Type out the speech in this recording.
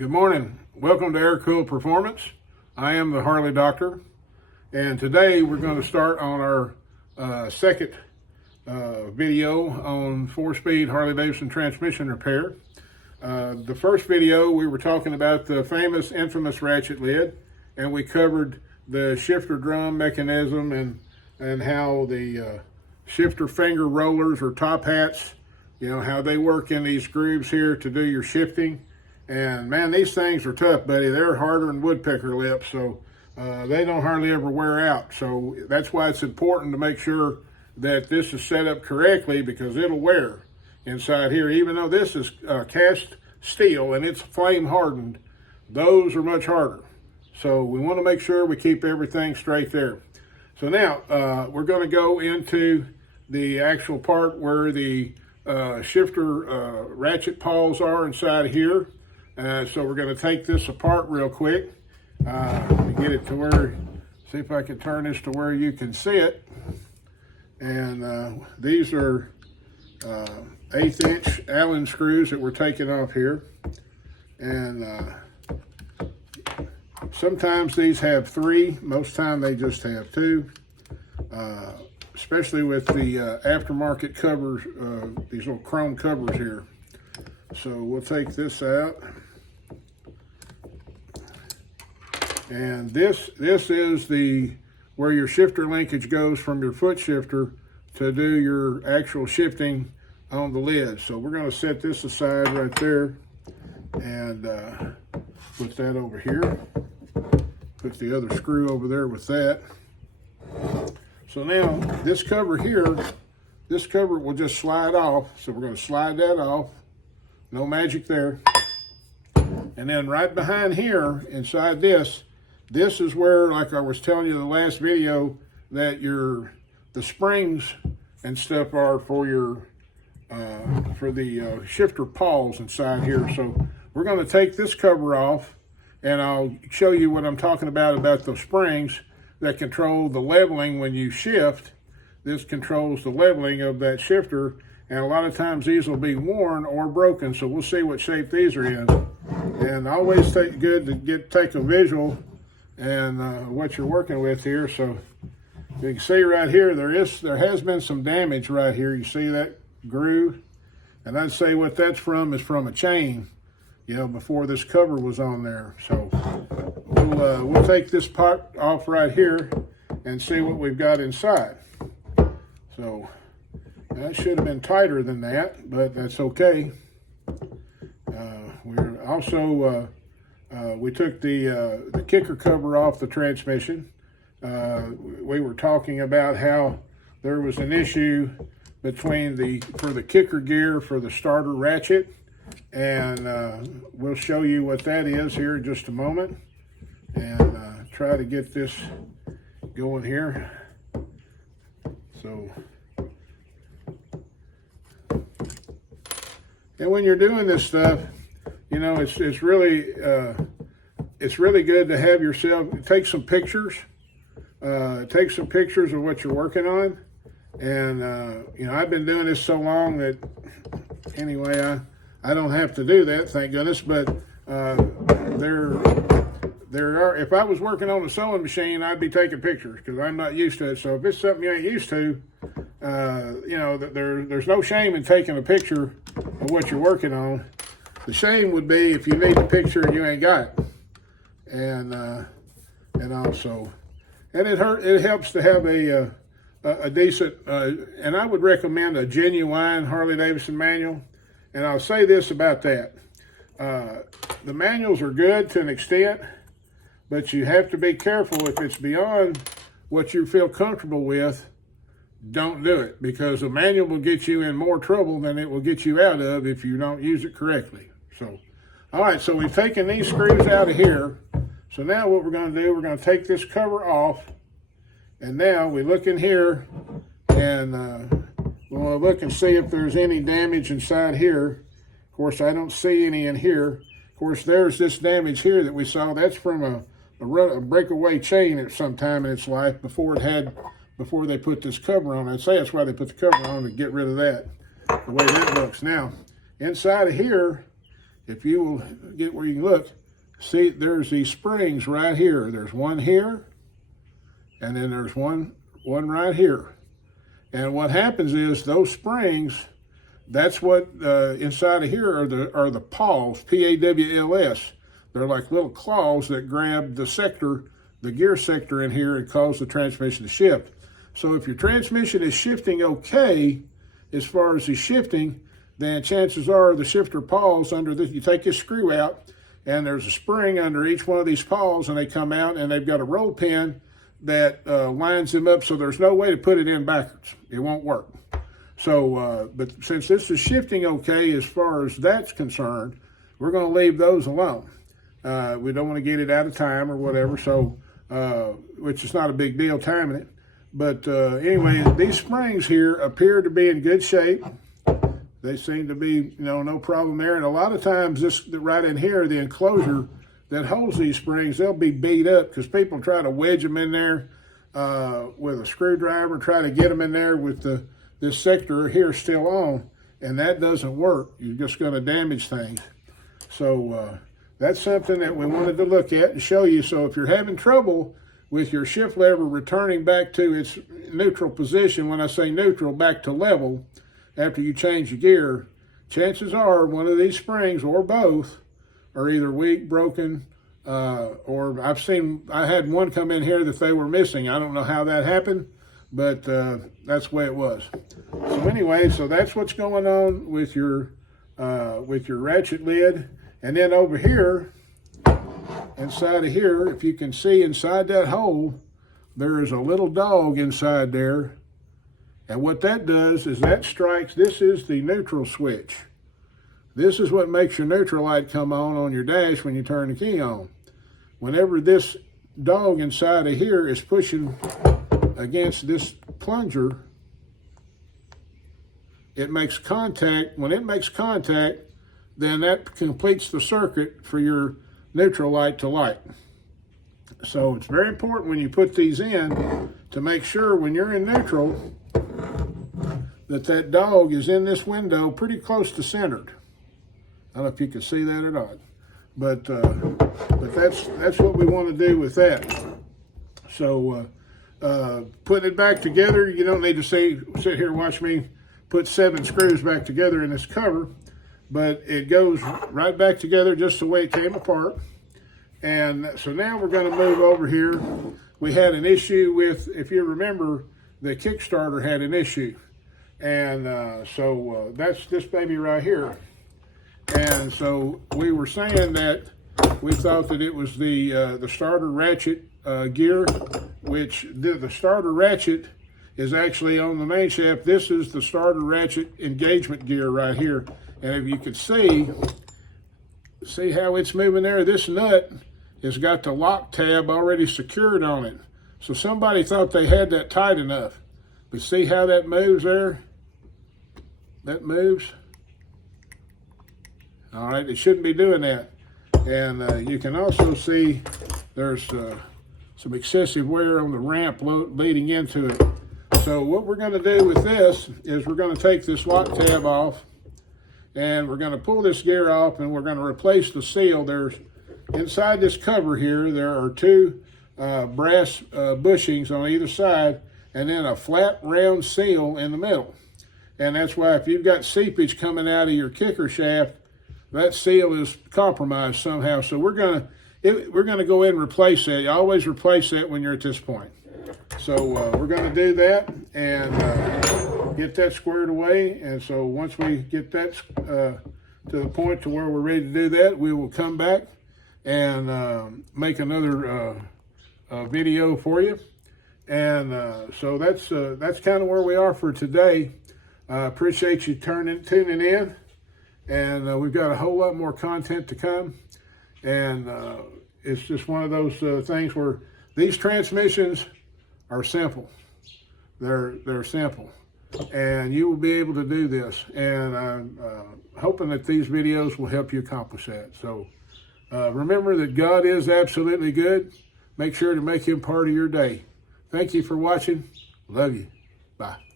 Good morning. Welcome to Air Cooled Performance. I am the Harley Doctor, and today we're going to start on our second video on 4-speed Harley-Davidson transmission repair. The first video we were talking about the famous, infamous ratchet lid, and we covered the shifter drum mechanism and how the shifter finger rollers or top hats, how they work in these grooves here to do your shifting. And man, these things are tough, buddy. They're harder than woodpecker lips, so they don't hardly ever wear out. So that's why it's important to make sure that this is set up correctly, because it'll wear inside here. Even though this is cast steel and it's flame hardened, those are much harder. So we want to make sure we keep everything straight there. So now we're going to go into the actual part where the shifter ratchet pawls are inside here. So we're going to take this apart real quick. Get it to where, see if I can turn this to where you can see it. And these are 1/8 inch Allen screws that we're taking off here. And sometimes these have 3, most time they just have 2. Especially with the aftermarket covers, these little chrome covers here. So we'll take this out. And this is where your shifter linkage goes from your foot shifter to do your actual shifting on the lid. So we're going to set this aside right there and put that over here. Put the other screw over there with that. So now this cover here, this cover will just slide off. So we're going to slide that off. No magic there. And then right behind here, inside this is where, like I was telling you in the last video, that the springs and stuff are for your for the shifter paws inside here. So we're going to take this cover off, and I'll show you what I'm talking about those springs that control the leveling when you shift. This controls the leveling of that shifter, and a lot of times these will be worn or broken. So we'll see what shape these are in. And always take a visual and what you're working with here. So you can see right here, there has been some damage right here. You see that groove? And I'd say what that's from is from a chain, before this cover was on there. So we'll take this part off right here and see what we've got inside. So that should have been tighter than that, but that's okay. We're also we took the kicker cover off the transmission. We were talking about how there was an issue between for the kicker gear for the starter ratchet, and we'll show you what that is here in just a moment, and try to get this going here. So, and when you're doing this stuff, it's really good to have yourself take some pictures. Take some pictures of what you're working on. And I've been doing this so long that anyway, I don't have to do that, thank goodness. But there are. If I was working on a sewing machine, I'd be taking pictures because I'm not used to it. So if it's something you ain't used to, there's no shame in taking a picture of what you're working on. The shame would be if you need a picture and you ain't got it. And also, and it helps to have a decent, and I would recommend a genuine Harley-Davidson manual. And I'll say this about that. The manuals are good to an extent, but you have to be careful. If it's beyond what you feel comfortable with, don't do it, because a manual will get you in more trouble than it will get you out of if you don't use it correctly. So, all right, so we've taken these screws out of here. So now what we're going to do, we're going to take this cover off, and now we look in here, and we want to look and see if there's any damage inside here. Of course, I don't see any in here. Of course, there's this damage here that we saw. That's from a breakaway chain at some time in its life before they put this cover on. I'd say that's why they put the cover on, to get rid of that, the way that looks. Now, inside of here, if you will get where you can look, see there's these springs right here. There's one here, and then there's one right here. And what happens is those springs, that's what inside of here are the pawls, P-A-W-L-S. They're like little claws that grab the gear sector in here and cause the transmission to shift. So if your transmission is shifting okay, as far as the shifting, then chances are the shifter pawls under this, you take this screw out, and there's a spring under each one of these pawls, and they come out, and they've got a roll pin that lines them up, so there's no way to put it in backwards. It won't work. So, but since this is shifting okay as far as that's concerned, we're going to leave those alone. We don't want to get it out of time or whatever, so which is not a big deal timing it. But anyway, these springs here appear to be in good shape. They seem to be, no problem there. And a lot of times this right in here, the enclosure that holds these springs, they'll be beat up because people try to wedge them in there with a screwdriver, try to get them in there with this sector here still on, and that doesn't work. You're just going to damage things. So that's something that we wanted to look at and show you. So if you're having trouble with your shift lever returning back to its neutral position, when I say neutral, back to level, after you change the gear, chances are one of these springs or both are either weak, broken, or I had one come in here that they were missing. I don't know how that happened, but that's the way it was. So anyway, so that's what's going on with your ratchet lid. And then over here, inside of here, if you can see inside that hole, there is a little dog inside there. And what that does is that strikes, this is the neutral switch. This is what makes your neutral light come on your dash when you turn the key on. Whenever this dog inside of here is pushing against this plunger, it makes contact. When it makes contact, then that completes the circuit for your neutral light to light. So it's very important when you put these in to make sure when you're in neutral that dog is in this window pretty close to centered. I don't know if you can see that or not, but that's what we want to do with that. So putting it back together, you don't need to sit here and watch me put 7 screws back together in this cover, but it goes right back together just the way it came apart. And so now we're going to move over here. We had an issue with, if you remember, the Kickstarter had an issue. And so that's this baby right here. And so we were saying that we thought that it was the starter ratchet gear, which the starter ratchet is actually on the main shaft. This is the starter ratchet engagement gear right here. And if you could see how it's moving there, this nut has got the lock tab already secured on it. So somebody thought they had that tight enough. But see how that moves there? That moves. All right, it shouldn't be doing that. And you can also see there's some excessive wear on the ramp leading into it. So what we're going to do with this is we're going to take this lock tab off, and we're going to pull this gear off, and we're going to replace the seal. There's inside this cover here, there are 2 brass bushings on either side, and then a flat round seal in the middle. And that's why if you've got seepage coming out of your kicker shaft, that seal is compromised somehow. So we're gonna go in and replace that. You always replace that when you're at this point. So we're gonna do that and get that squared away. And so once we get that to the point to where we're ready to do that, we will come back and make another video for you. And so that's kind of where we are for today. Appreciate you tuning in, and we've got a whole lot more content to come. And it's just one of those things where these transmissions are simple. They're simple, and you will be able to do this. And I'm hoping that these videos will help you accomplish that. So remember that God is absolutely good. Make sure to make Him part of your day. Thank you for watching. Love you. Bye.